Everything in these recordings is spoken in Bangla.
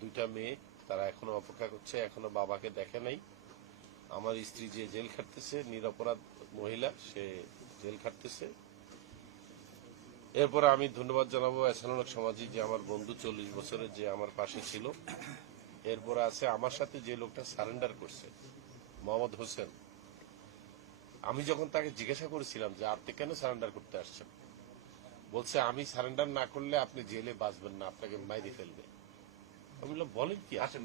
দুইটা মেয়ে তারা এখনও অপেক্ষা করছে, এখনও বাবাকে দেখে নাই। আমার স্ত্রী যে জেল খাটতেছে, নিরপরাধ মহিলা, সে জেল খাটতেছে। এরপরে আমি ধন্যবাদ জানাব এসানুলক সমাজি যে আমার বন্ধু চল্লিশ বছরের যে আমার পাশে ছিল। এরপরে আছে আমার সাথে যে লোকটা সারেন্ডার করছে, মোহাম্মদ হোসেন। আমি যখন তাকে জিজ্ঞাসা করেছিলাম যে, আপনি কেন সারেন্ডার করতে আসছেন? বলছে, আমি সারেন্ডার না করলে আপনি জেলে বাঁচবেন না, আপনাকে মাইরে ফেলবে। বলেন কি? আসেন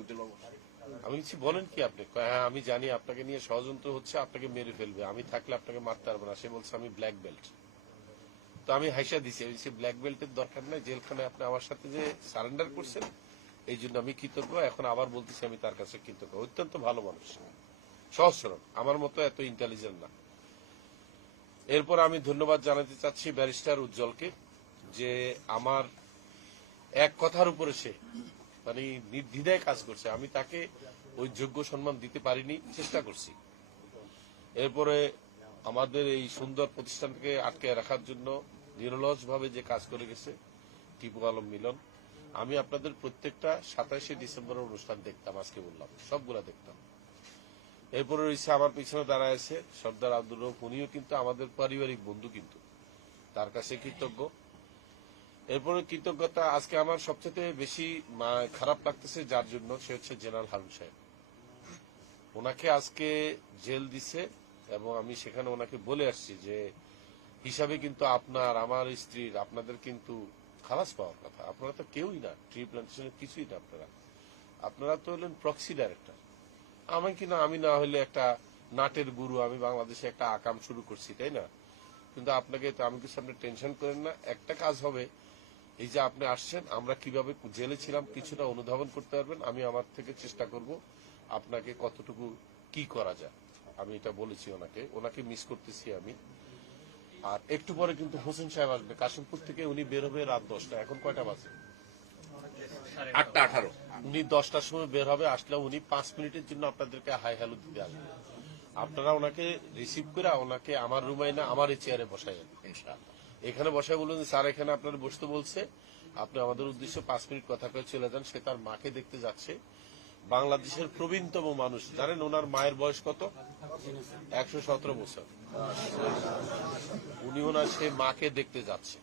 আমি বলছি বলেন কি আপনি? হ্যাঁ আমি জানি আপনাকে নিয়ে ষড়যন্ত্র হচ্ছে আপনাকে মেরে ফেলবে। আমি থাকলে আপনাকে মারতে পারব না। সে বলছে আমি ব্ল্যাক বেল্ট তো আমি হাইসা দিছি। আমি ব্ল্যাক বেল্টের দরকার নাই। জেলখানায় আপনি আমার সাথে যে সারেন্ডার করছেন এই জন্য আমি কৃতজ্ঞ। এখন আবার বলতেছি আমি তার কাছে কৃতজ্ঞ। অত্যন্ত ভালো মানুষ সহজ সরল। আমার মতো এত ইন্টেলিজেন্ট না। এরপর আমি ধন্যবাদ জানাতে চাচ্ছি ব্যারিস্টার উজ্জ্বলকে যে আমার এক কথার উপরে সে মানে নির্দ্বিধায় কাজ করছে। আমি তাকে ওই যোগ্য সম্মান দিতে পারিনি, চেষ্টা করছি। এরপরে আমাদের এই সুন্দর প্রতিষ্ঠানকে আটকে রাখার জন্য নিরলস ভাবে যে কাজ করে গেছে, টিপু আলম মিলন, আমি আপনাদের প্রত্যেকটা সাতাশে ডিসেম্বরের অনুষ্ঠান দেখতাম, আজকে বললাম। সবগুলা দেখতাম। এরপরে রয়েছে আমার পিছনে দাঁড়ায় আছে সর্দার আব্দুর রৌফ উনিও কিন্তু আমাদের পারিবারিক বন্ধু কিন্তু। তার কাছে কৃতজ্ঞ। এরপরে কৃতজ্ঞতা আজকে আমার সবচেয়ে বেশি খারাপ লাগতেছে যার জন্য, সে হচ্ছে জেনারেল হারুন সাহেব। ওনাকে আজকে জেল দিছে এবং আমি সেখানে ওনাকে বলে আসছি যে, হিসাবে কিন্তু আপনার, আমার স্ত্রীর, আপনাদের কিন্তু খালাস পাওয়ার কথা। আপনারা তো কেউই না ট্রি প্লান্টেশনের কিছুই না আপনারা। আপনারা তো হলেন প্রক্সি ডাইরেক্টর। আমি কিনা আমি না হলে একটা নাটের গুরু, আমি বাংলাদেশে একটা আকাম শুরু করছি, তাই না? কিন্তু আপনাকে আমি কিছু আপনি টেনশন করেন না? একটা কাজ হবে, এই যে আপনি আসছেন, আমরা কীভাবে জেলে ছিলাম, কিছুটা অনুধাবন করতে পারবেন। আমি আমার থেকে চেষ্টা করব আপনাকে কতটুকু কি করা যায়। আমি এটা বলেছি ওনাকে। ওনাকে মিস করতেছি আমি। আর একটু পরে কিন্তু হোসেন সাহেব আসবে। কাশিমপুর থেকে উনি বের হবে রাত দশটা। এখন কয়টা বাজে? আটটা আঠারো। উনি দশটার সময় বের হবে। আসলে উনি পাঁচ মিনিটের জন্য আপনাদেরকে হাই হ্যালো দিতে আসবে। আপনারা ওনাকে রিসিভ করে ওনাকে আমার রুমাই না আমার চেয়ারে বসাই ইনশাআল্লাহ। এখানে বসায় বলুন স্যার, এখানে আপনার বসতে বলছে। আপনি আমাদের উদ্দেশ্যে পাঁচ মিনিট কথা কয়ে চলে যান। সে তার মাকে দেখতে যাচ্ছে। বাংলাদেশের প্রবীণতম মানুষ, জানেন ওনার মায়ের বয়স কত? একশো সতেরো বছর। উনি ওনার সে মাকে দেখতে যাচ্ছে।